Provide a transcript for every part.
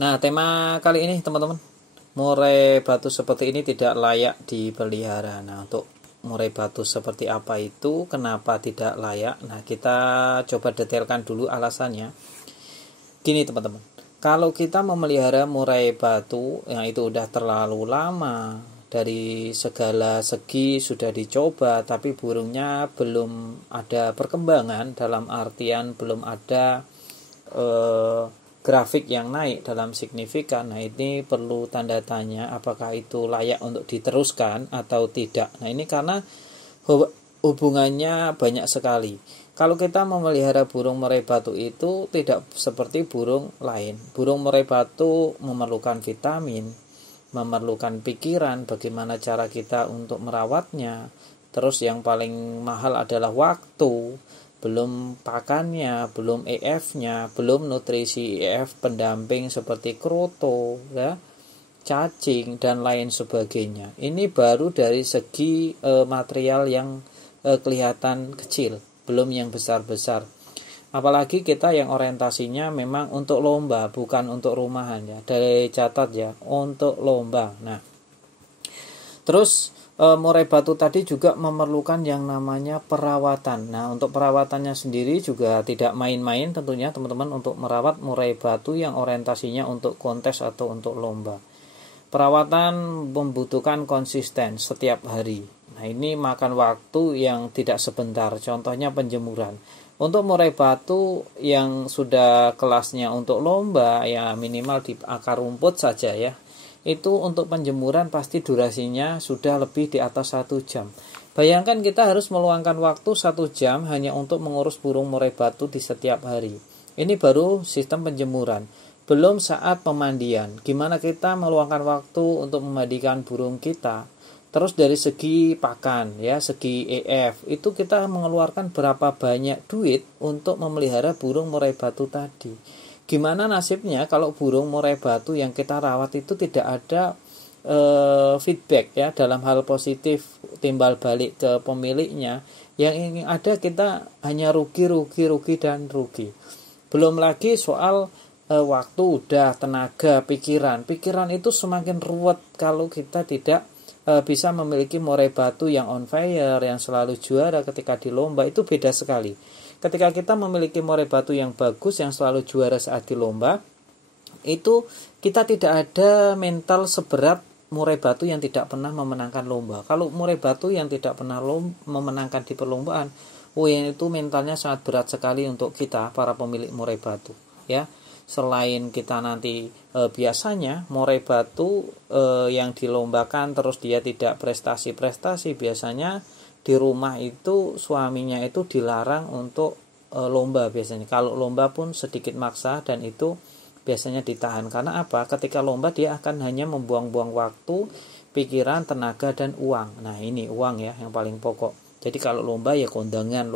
Nah, tema kali ini teman-teman, murai batu seperti ini tidak layak dipelihara. Nah, untuk murai batu seperti apa itu, kenapa tidak layak? Nah, kita coba detailkan dulu alasannya. Gini teman-teman, kalau kita memelihara murai batu yang itu udah terlalu lama, dari segala segi sudah dicoba, tapi burungnya belum ada perkembangan, dalam artian belum ada grafik yang naik dalam signifikan. Nah, ini perlu tanda tanya apakah itu layak untuk diteruskan atau tidak. Nah, ini karena hubungannya banyak sekali. Kalau kita memelihara burung murai batu itu tidak seperti burung lain. Burung murai batu memerlukan vitamin, memerlukan pikiran bagaimana cara kita untuk merawatnya. Terus yang paling mahal adalah waktu, belum pakannya, belum EF-nya, belum nutrisi EF pendamping seperti kroto, ya, cacing dan lain sebagainya. Ini baru dari segi material yang kelihatan kecil, belum yang besar-besar. Apalagi kita yang orientasinya memang untuk lomba, bukan untuk rumahan ya. Dari catat ya, untuk lomba. Nah, terus murai batu tadi juga memerlukan yang namanya perawatan. Nah, untuk perawatannya sendiri juga tidak main-main tentunya teman-teman, untuk merawat murai batu yang orientasinya untuk kontes atau untuk lomba. Perawatan membutuhkan konsisten setiap hari. Nah, ini makan waktu yang tidak sebentar. Contohnya penjemuran. Untuk murai batu yang sudah kelasnya untuk lomba, ya minimal di akar rumput saja ya, itu untuk penjemuran pasti durasinya sudah lebih di atas 1 jam. Bayangkan kita harus meluangkan waktu 1 jam hanya untuk mengurus burung murai batu di setiap hari. Ini baru sistem penjemuran, belum saat pemandian. Gimana kita meluangkan waktu untuk memandikan burung kita. Terus dari segi pakan ya, segi EF, itu kita mengeluarkan berapa banyak duit untuk memelihara burung murai batu tadi. Gimana nasibnya kalau burung murai batu yang kita rawat itu tidak ada feedback ya, dalam hal positif timbal balik ke pemiliknya. Yang ingin ada kita hanya rugi dan rugi. Belum lagi soal waktu, udah tenaga, pikiran itu semakin ruwet kalau kita tidak bisa memiliki murai batu yang on fire, yang selalu juara ketika di lomba. Itu beda sekali. Ketika kita memiliki murai batu yang bagus, yang selalu juara saat di lomba, itu kita tidak ada mental seberat murai batu yang tidak pernah memenangkan lomba. Kalau murai batu yang tidak pernah memenangkan di perlombaan, itu mentalnya sangat berat sekali untuk kita para pemilik murai batu ya. Selain kita nanti biasanya murai batu yang dilombakan terus dia tidak prestasi, biasanya di rumah itu suaminya itu dilarang untuk lomba biasanya. Kalau lomba pun sedikit maksa, dan itu biasanya ditahan. Karena apa? Ketika lomba dia akan hanya membuang-buang waktu, pikiran, tenaga, dan uang. Nah, ini uang ya yang paling pokok. Jadi kalau lomba ya kondangan.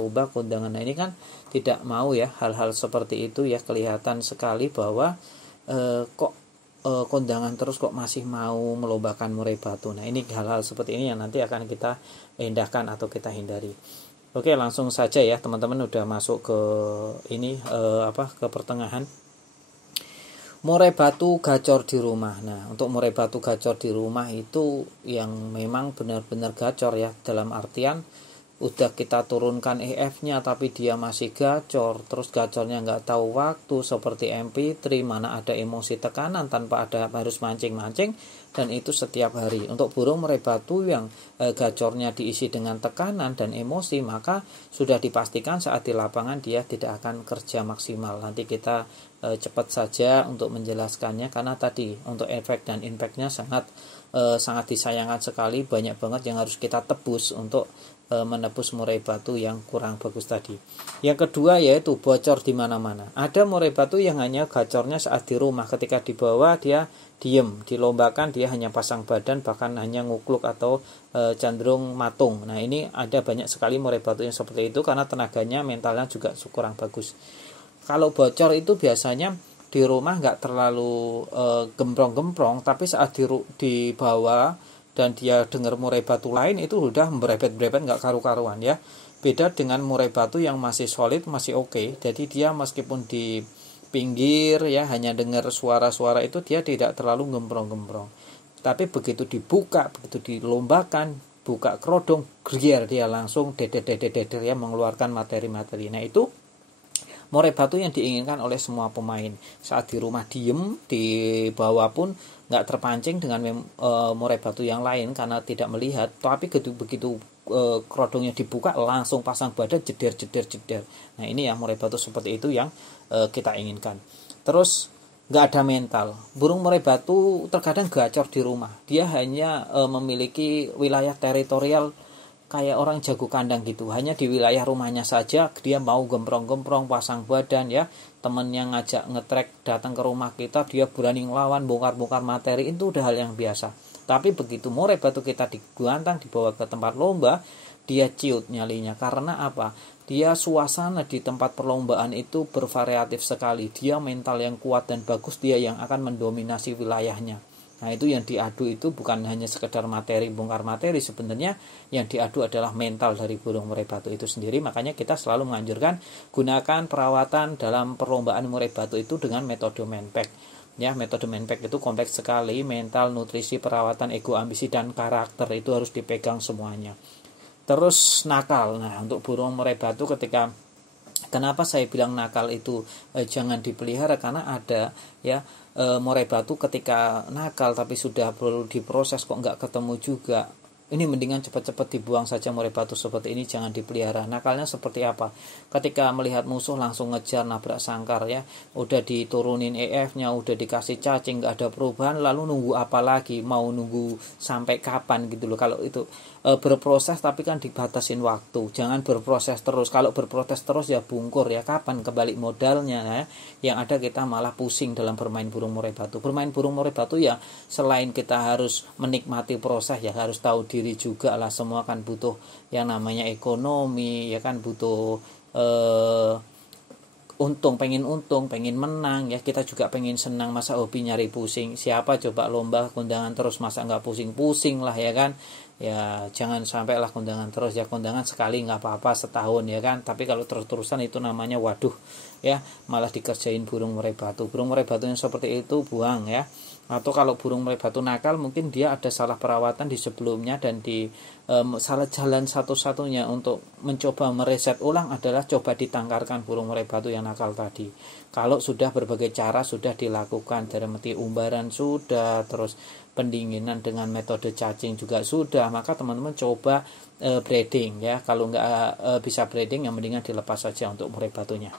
Nah, ini kan tidak mau ya hal-hal seperti itu ya. Kelihatan sekali bahwa kok kondangan terus kok masih mau melombakan murai batu. Nah, ini hal-hal seperti ini yang nanti akan kita indahkan atau kita hindari. Oke, langsung saja ya teman-teman, udah masuk ke ini ke pertengahan. Murai batu gacor di rumah. Nah, untuk murai batu gacor di rumah itu yang memang benar-benar gacor ya, dalam artian udah kita turunkan EF-nya tapi dia masih gacor, terus gacornya nggak tahu waktu seperti MP3, mana ada emosi tekanan tanpa ada harus mancing-mancing, dan itu setiap hari. Untuk burung murai batu yang gacornya diisi dengan tekanan dan emosi, maka sudah dipastikan saat di lapangan dia tidak akan kerja maksimal. Nanti kita cepat saja untuk menjelaskannya, karena tadi untuk efek dan impactnya sangat disayangkan sekali. Banyak banget yang harus kita tebus untuk menebus murai batu yang kurang bagus tadi. Yang kedua yaitu bocor di mana-mana. Ada murai batu yang hanya gacornya saat di rumah, ketika dibawa dia diem, dilombakan dia hanya pasang badan, bahkan hanya ngukluk atau cenderung matung. Nah, ini ada banyak sekali murai batu yang seperti itu karena tenaganya, mentalnya juga kurang bagus. Kalau bocor itu biasanya di rumah nggak terlalu gemprong-gemprong, tapi saat dibawa dan dia dengar murai batu lain itu udah berebet-berebet nggak karu-karuan ya. Beda dengan murai batu yang masih solid, masih oke. Jadi dia meskipun di pinggir ya, hanya dengar suara-suara itu dia tidak terlalu gemprong-gemprong. Tapi begitu dibuka, begitu dilombakan, buka kerodong, grier dia langsung deder ya, mengeluarkan materi-materi. Nah itu murai batu yang diinginkan oleh semua pemain. Saat di rumah diem, di bawah pun nggak terpancing dengan murai batu yang lain karena tidak melihat. Tapi begitu kerodongnya dibuka langsung pasang badan jeder. Nah ini ya murai batu seperti itu yang kita inginkan. Terus nggak ada mental. Burung murai batu terkadang gacor di rumah. Dia hanya memiliki wilayah teritorial kayak orang jago kandang gitu, hanya di wilayah rumahnya saja dia mau gemprong-gemprong, pasang badan ya. Temennya ngajak ngetrek datang ke rumah kita, dia berani ngelawan, bongkar-bongkar materi, itu udah hal yang biasa. Tapi begitu murai batu kita digantang, dibawa ke tempat lomba, dia ciut nyalinya. Karena apa? Dia suasana di tempat perlombaan itu bervariatif sekali. Dia mental yang kuat dan bagus, dia yang akan mendominasi wilayahnya. Nah itu yang diadu itu bukan hanya sekedar materi, bongkar materi, sebenarnya yang diadu adalah mental dari burung murai batu itu sendiri. Makanya kita selalu menganjurkan gunakan perawatan dalam perlombaan murai batu itu dengan metode manpack. Ya, metode manpack itu kompleks sekali, mental, nutrisi, perawatan, ego, ambisi, dan karakter itu harus dipegang semuanya. Terus nakal. Nah untuk burung murai batu kenapa saya bilang nakal itu jangan dipelihara, karena ada ya murai batu ketika nakal tapi sudah perlu diproses kok nggak ketemu juga. Ini mendingan cepat-cepat dibuang saja murai batu seperti ini, jangan dipelihara. Nakalnya seperti apa? Ketika melihat musuh langsung ngejar, nabrak sangkar ya. Udah diturunin EF-nya, udah dikasih cacing, nggak ada perubahan, lalu nunggu apa lagi? Mau nunggu sampai kapan gitu loh. Kalau itu berproses tapi kan dibatasin waktu. Jangan berproses terus. Kalau berproses terus ya bungkur ya. Kapan kembali modalnya ya? Yang ada kita malah pusing dalam bermain burung murai batu. Bermain burung murai batu ya selain kita harus menikmati proses ya harus tahu diri juga lah. Semua kan butuh yang namanya ekonomi ya kan, butuh untung, pengen menang ya, kita juga pengen senang, masa hobi nyari pusing. Siapa coba lomba kondangan terus masa nggak pusing lah ya kan. Ya jangan sampai lah kondangan terus ya, kondangan sekali nggak apa-apa setahun ya kan, tapi kalau terus-terusan itu namanya waduh ya, malah dikerjain burung murai batu. Burung murai batu yang seperti itu buang ya. Atau kalau burung murai batu nakal mungkin dia ada salah perawatan di sebelumnya, dan di salah jalan satu-satunya untuk mencoba mereset ulang adalah coba ditangkarkan burung murai batu yang nakal tadi. Kalau sudah berbagai cara sudah dilakukan, dari meti umbaran sudah, terus pendinginan dengan metode cacing juga sudah, maka teman-teman coba breeding ya. Kalau nggak bisa breeding, yang mendingan dilepas saja untuk murai batunya.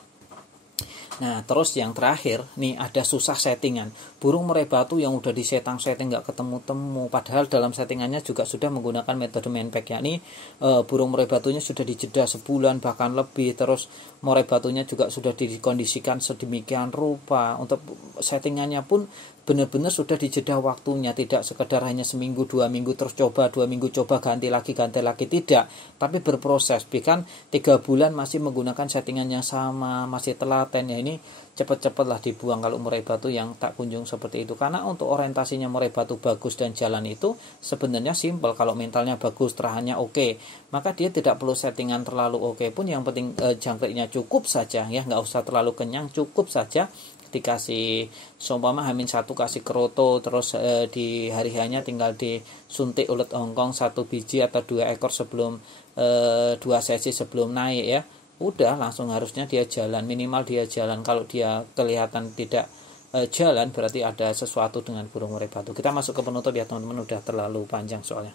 Nah terus yang terakhir nih, ada susah settingan. Burung murai batu yang udah disetting nggak ketemu-temu, padahal dalam settingannya juga sudah menggunakan metode manpack, yakni burung murai batunya sudah dijeda sebulan bahkan lebih, terus murai batunya juga sudah dikondisikan sedemikian rupa, untuk settingannya pun benar-benar sudah dijeda waktunya, tidak sekedar hanya seminggu 2 minggu terus coba, 2 minggu coba ganti lagi, tidak, tapi berproses. Bahkan 3 bulan masih menggunakan settingan yang sama, masih telaten ya. Ini cepet-cepetlah dibuang kalau murai batu yang tak kunjung seperti itu. Karena untuk orientasinya murai batu bagus dan jalan itu sebenarnya simpel. Kalau mentalnya bagus, terahannya oke, maka dia tidak perlu settingan terlalu oke pun, yang penting jangkriknya cukup saja ya, nggak usah terlalu kenyang, cukup saja dikasih seumpama H-1 kasih keroto, terus di hari hanya tinggal disuntik ulet hongkong 1 biji atau 2 ekor sebelum 2 sesi sebelum naik ya, udah langsung harusnya dia jalan, minimal dia jalan. Kalau dia kelihatan tidak jalan berarti ada sesuatu dengan burung murai batu. Kita masuk ke penutup ya teman-teman, udah terlalu panjang soalnya.